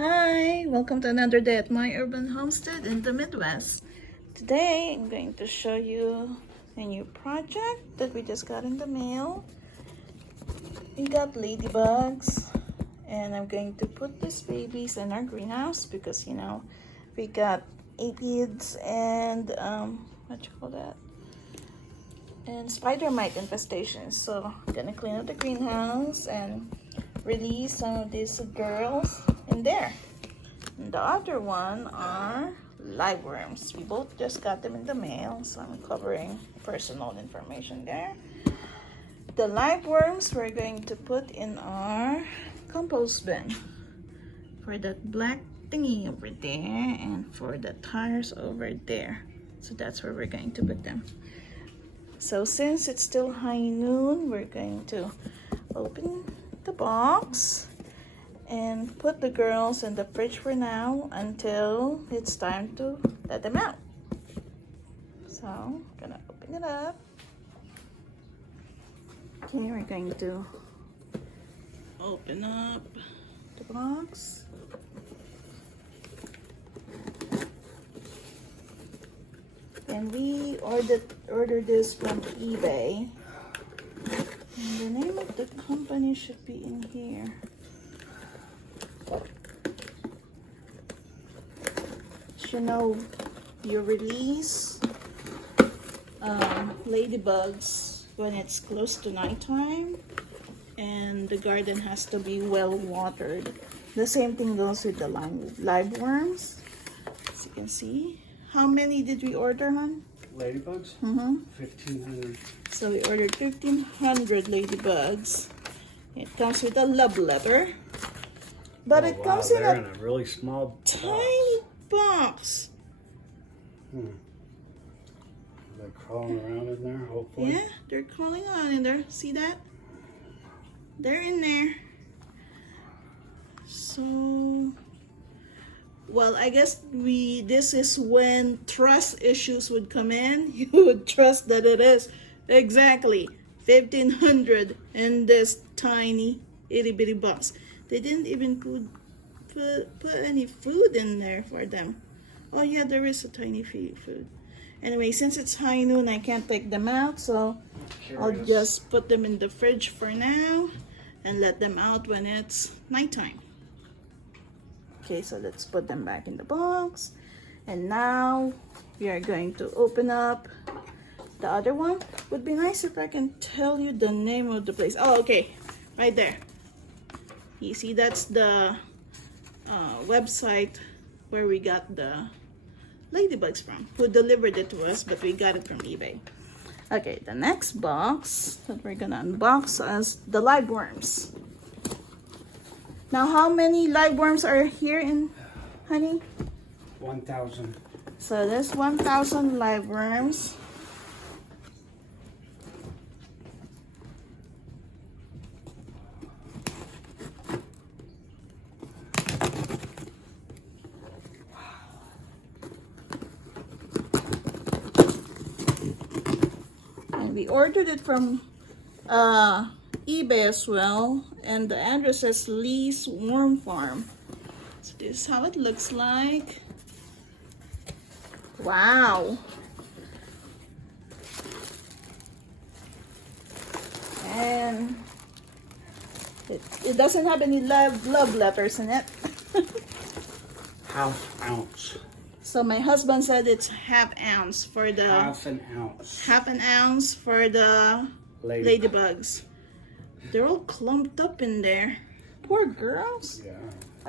Hi, welcome to another day at my urban homestead in the Midwest. Today I'm going to show you a new project that we just got in the mail. We got ladybugs and I'm going to put these babies in our greenhouse because we got aphids and what you call that? And spider mite infestations. So I'm gonna clean up the greenhouse and release some of these girls in there. And the other one are live worms. We both just got them in the mail, so I'm covering personal information there. The live worms we're going to put in our compost bin for that black thingy over there and for the tires over there. So that's where we're going to put them. So since it's still high noon, we're going to open the box and put the girls in the fridge for now until it's time to let them out. So I'm gonna open it up. Okay, we're going to open up the box. And we ordered this from eBay. And the name of the company should be in here. You release ladybugs when it's close to nighttime, and the garden has to be well watered. The same thing goes with the live worms. As you can see. How many did we order, hon? Ladybugs? 1,500. So we ordered 1,500 ladybugs. It comes with a love letter. But it comes in a really small tiny box. They're crawling around in there, hopefully. Yeah, they're crawling on in there. See that? They're in there. So, well, I guess this is when trust issues would come in. You would trust that it is exactly 1,500 in this tiny itty bitty box. They didn't even put any food in there for them. Oh yeah, there is a tiny food. Anyway, since it's high noon, I can't take them out, so I'll just put them in the fridge for now and let them out when it's nighttime. Okay, so let's put them back in the box. And now we are going to open up the other one. Would be nice if I can tell you the name of the place. Oh, okay, right there. You see, that's the website where we got the ladybugs from, who delivered it to us, but we got it from eBay. Okay, the next box that we're gonna unbox is the live worms. Now, how many live worms are here in, honey? 1,000. So there's 1,000 live worms. We ordered it from eBay as well, and the address says Lee's Worm Farm. So this is how it looks like. Wow. And it doesn't have any love letters in it. Half ounce. So my husband said it's half ounce for the Half an ounce. half an ounce for the ladybugs. They're all clumped up in there. Poor girls. Yeah.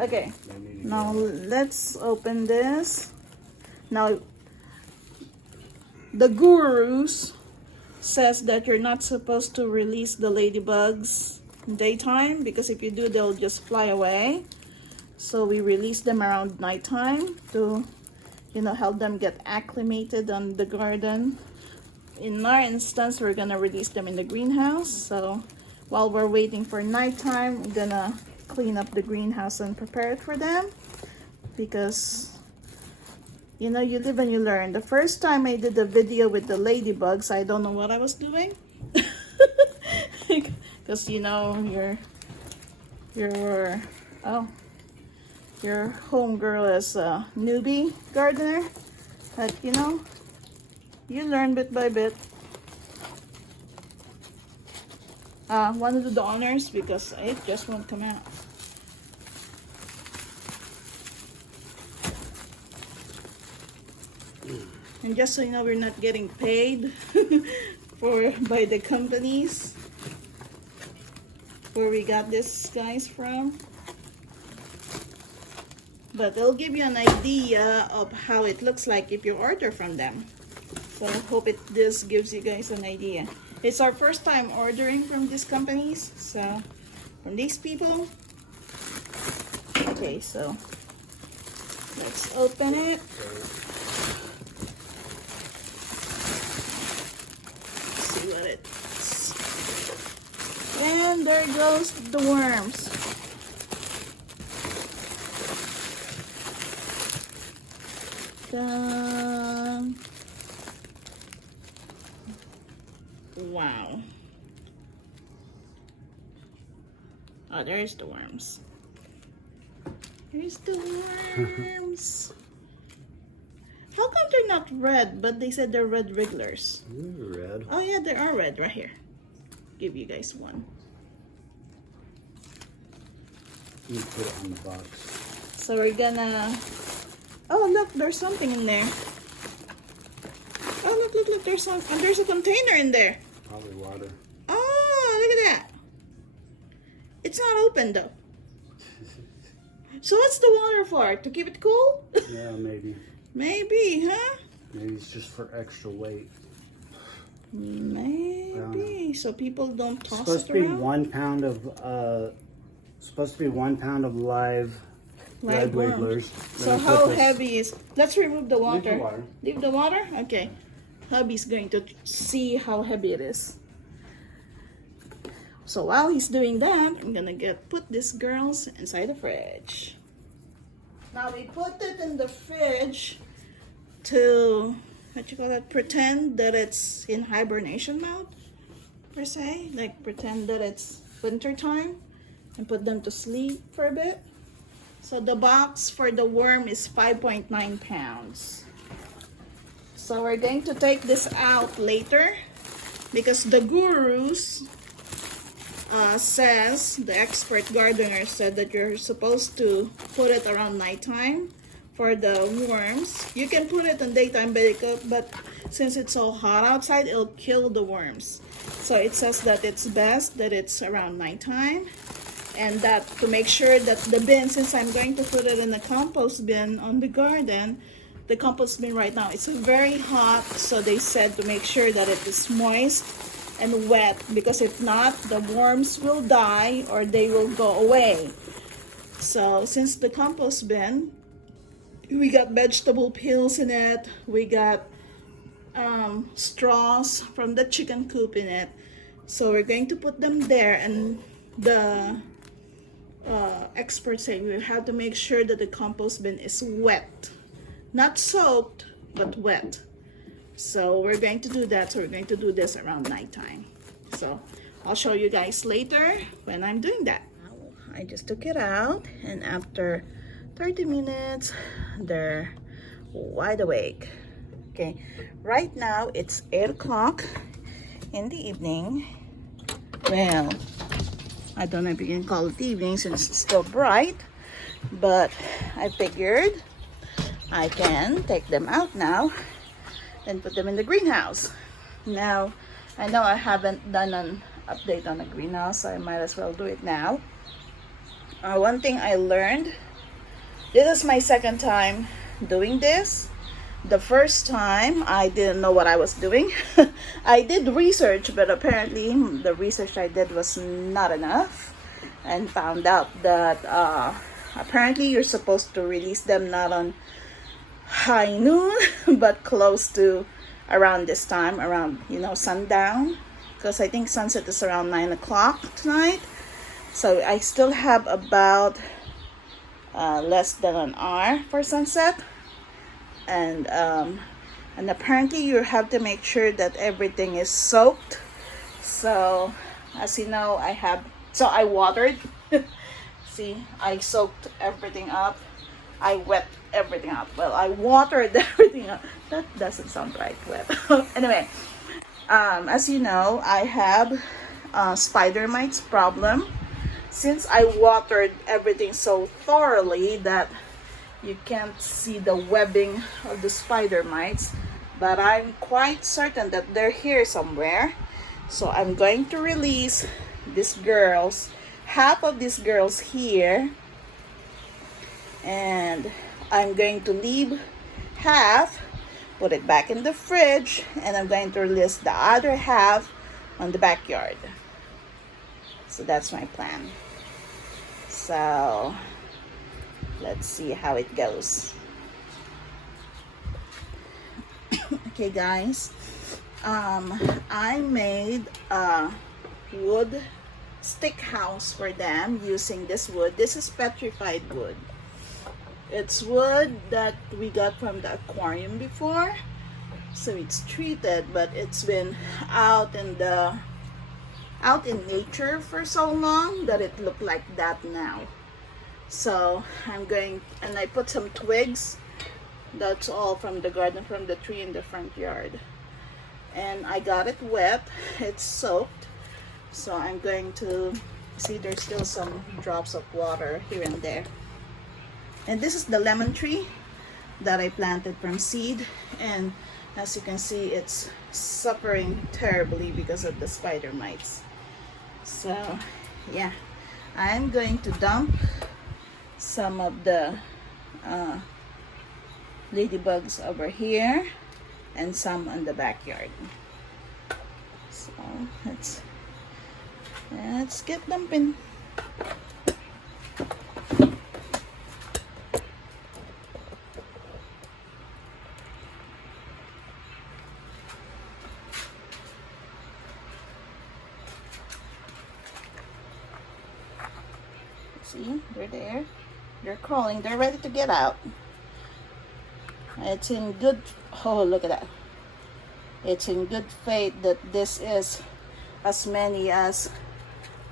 Okay. Now let's open this. Now the gurus says that you're not supposed to release the ladybugs in daytime because if you do, they'll just fly away. So we release them around nighttime to help them get acclimated on the garden. In our instance, we're gonna release them in the greenhouse. So while we're waiting for nighttime, we're gonna clean up the greenhouse and prepare it for them. Because, you live and you learn. The first time I did the video with the ladybugs, I don't know what I was doing. Because, you're, oh, your homegirl is a newbie gardener, but you know, you learn bit by bit. One of the donors because it just won't come out. And just so you know, we're not getting paid by the companies where we got this guys from. But they'll give you an idea of how it looks like if you order from them. So I hope this gives you guys an idea. It's our first time ordering from these companies, so from these people. Okay, so let's open it. See what it's. And there goes the worms. Done. Wow. Oh, there's the worms. There's the worms. How come they're not red, but they said they're red wrigglers? Red. Oh yeah, they are red right here. Give you guys one. You put it on the box. So we're gonna. Oh look, there's something in there. Oh look, there's some. And there's a container in there. Probably water. Oh, look at that. It's not open though. So what's the water for? To keep it cool? Yeah, maybe. Maybe, huh? Maybe it's just for extra weight. Maybe. So people don't It's toss supposed it to be around? 1 pound of supposed to be 1 pound of live red worms. wigglers. So Then you how put this- heavy is? Let's remove the water. Leave the water. Leave the water? Okay. Hubby's going to see how heavy it is. So while he's doing that, I'm gonna put these girls inside the fridge. Now we put it in the fridge to, what you call it, pretend that it's in hibernation mode, per se. Like pretend that it's winter time and put them to sleep for a bit. So the box for the worm is 5.9 pounds. So we're going to take this out later because the gurus says, the expert gardener said that you're supposed to put it around nighttime for the worms. You can put it in daytime, but since it's so hot outside, it'll kill the worms. So it says that it's best that it's around nighttime. And that to make sure that the bin, since I'm going to put it in the compost bin on the garden, the compost bin right now, it's very hot. So they said to make sure that it is moist and wet, because if not, the worms will die or they will go away. So since the compost bin, we got vegetable peels in it, we got straws from the chicken coop in it. So we're going to put them there, and the experts say we have to make sure that the compost bin is wet, not soaked, but wet. So we're going to do that. So we're going to do this around nighttime. So I'll show you guys later when I'm doing that. I just took it out, and after 30 minutes, they're wide awake. Okay, right now it's 8 o'clock in the evening. Well, I don't know if you can call it evening since it's still bright, but I figured I can take them out now and put them in the greenhouse. Now, I know I haven't done an update on the greenhouse, so I might as well do it now. One thing I learned, this is my second time doing this. The first time I didn't know what I was doing. I did research, but apparently the research I did was not enough, and found out that apparently you're supposed to release them not on high noon but close to around this time, around, you know, sundown, because I think sunset is around 9 o'clock tonight. So I still have about less than an hour for sunset, and apparently you have to make sure that everything is soaked. So as you know, I watered. See, I soaked everything up I wet everything up. Well, I watered everything up. That doesn't sound right, wet. Anyway, as you know, I have spider mites problem. Since I watered everything so thoroughly that you can't see the webbing of the spider mites, but I'm quite certain that they're here somewhere. So I'm going to release these girls, half of these girls here, and I'm going to leave half, put it back in the fridge, and I'm going to release the other half on the backyard. So that's my plan. So let's see how it goes. Okay guys, I made a wood stick house for them using this wood. This is petrified wood. It's wood that we got from the aquarium before, so it's treated, but it's been out in nature for so long that it looked like that now. So I'm going, and I put some twigs. That's all from the garden, from the tree in the front yard. And I got it wet. It's soaked. So I'm going to see, there's still some drops of water here and there. And this is the lemon tree that I planted from seed. And as you can see, it's suffering terribly because of the spider mites. So yeah, I'm going to dump some of the ladybugs over here and some on the backyard. So let's get dumping. See, they're there. They're crawling. They're ready to get out. It's in good, oh look at that. It's in good faith that this is as many as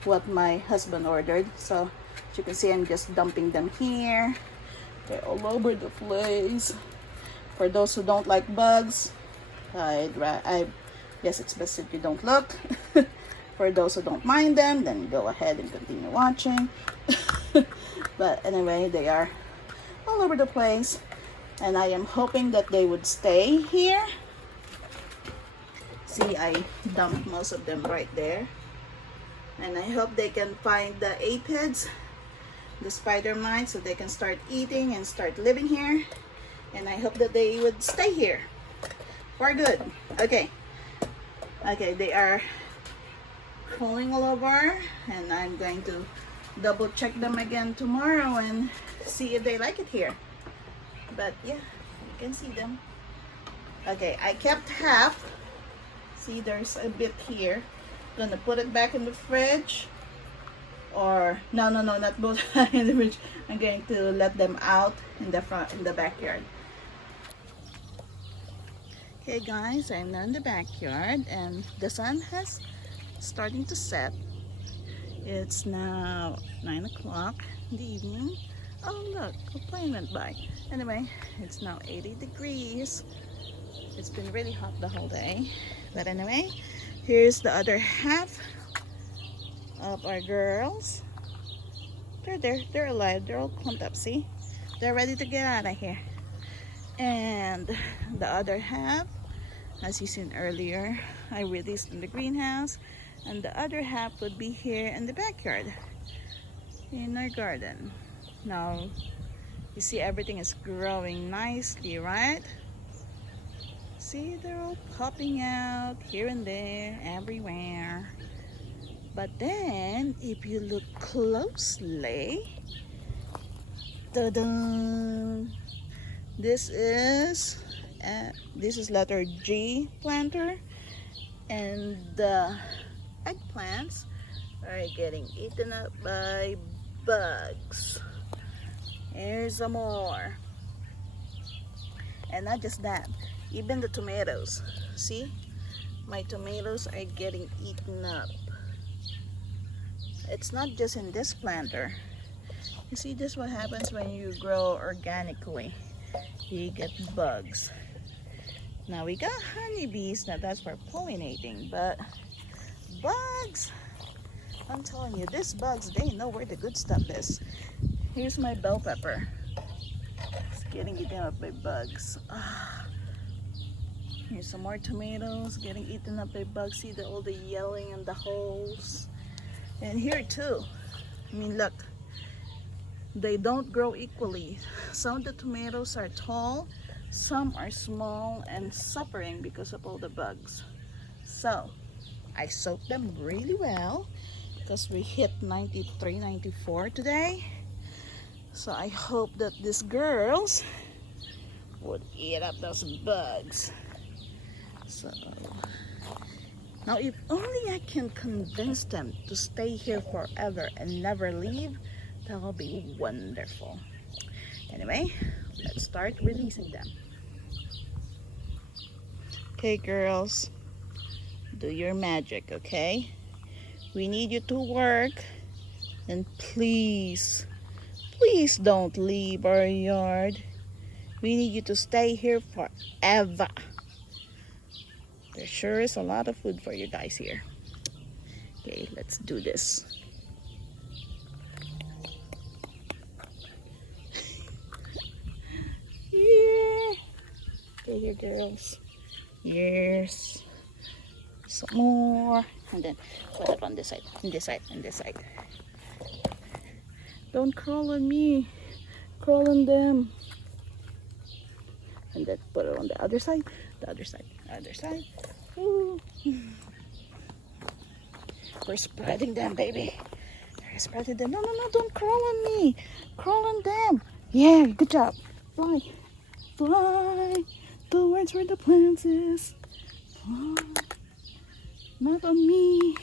what my husband ordered. So as you can see, I'm just dumping them here. They're all over the place. For those who don't like bugs, I guess it's best if you don't look. For those who don't mind them, then go ahead and continue watching. But anyway, they are all over the place, and I am hoping that they would stay here. See, I dumped most of them right there, and I hope they can find the aphids, the spider mites, so they can start eating and start living here. And I hope that they would stay here for good. Okay, they are crawling all over, and I'm going to double check them again tomorrow and see if they like it here. But yeah, you can see them. Okay, I kept half. See, there's a bit here. Gonna put it back in the fridge, or no, not both in the fridge. I'm going to let them out in the front, in the backyard. Okay guys, I'm now in the backyard, and the sun has starting to set. It's now 9 o'clock in the evening. Oh look, a plane went by. Anyway, it's now 80 degrees. It's been really hot the whole day. But anyway, here's the other half of our girls. They're there, they're alive, they're all clumped up, see? They're ready to get out of here. And the other half, as you seen earlier, I released in the greenhouse. And the other half would be here in the backyard, in our garden. Now, you see everything is growing nicely, right? See, they're all popping out here and there, everywhere. But then, if you look closely, ta-da! This is letter G planter, and the eggplants are getting eaten up by bugs. Here's some more. And not just that, even the tomatoes. See, my tomatoes are getting eaten up. It's not just in this planter. You see, this is what happens when you grow organically. You get bugs. Now we got honeybees. Now that's for pollinating, but bugs, I'm telling you, these bugs, they know where the good stuff is. Here's my bell pepper. It's getting eaten up by bugs. Here's some more tomatoes getting eaten up by bugs. See all the yelling in the holes. And here too. I mean, look. They don't grow equally. Some of the tomatoes are tall, some are small and suffering because of all the bugs. So I soaked them really well because we hit 93, 94 today. So I hope that these girls would eat up those bugs. So now if only I can convince them to stay here forever and never leave, that will be wonderful. Anyway, let's start releasing them. Okay, girls, do your magic, okay? We need you to work, and please, please don't leave our yard. We need you to stay here forever. There sure is a lot of food for you guys here. Okay, let's do this. Yeah. Okay, here, girls. Yes. Some more. And then put it on this side, and this side, and this side. Don't crawl on me. Crawl on them. And then put it on the other side, the other side, the other side. Ooh. We're spreading them, baby. We're spreading them. No, no, no, don't crawl on me. Crawl on them. Yeah, good job. Fly. Fly towards where the plants is. Fly. Not on me.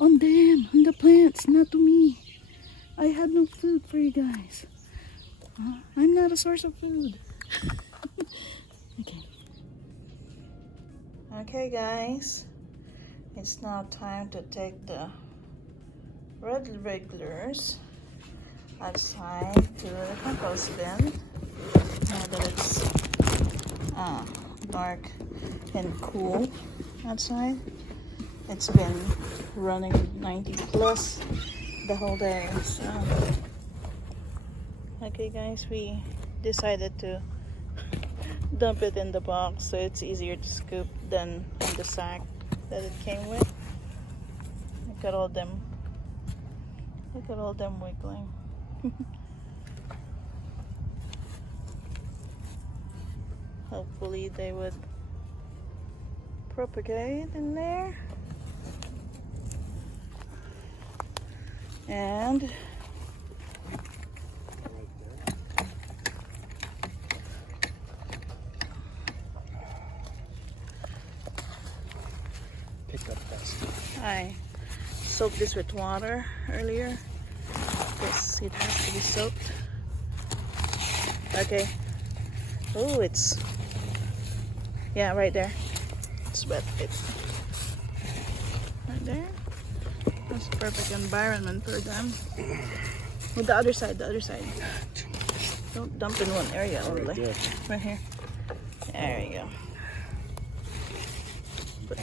On them, on the plants, not to me. I have no food for you guys. I'm not a source of food. Okay. Okay, guys. It's now time to take the red regulars outside to the compost bin. Now that it's dark and cool outside. It's been running 90 plus the whole day. So, okay, guys, we decided to dump it in the box so it's easier to scoop than in the sack that it came with. Look at all them. Look at all them wiggling. Hopefully they would propagate in there. And Pick up that stuff. I soaked this with water earlier. Yes, it has to be soaked. Okay. Oh, it's, yeah, right there. It's wet. It's right there. That's a perfect environment for them. With the other side, the other side. Don't dump in one area only. Right here. There you go. Put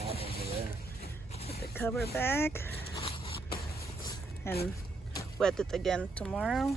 the cover back and wet it again tomorrow.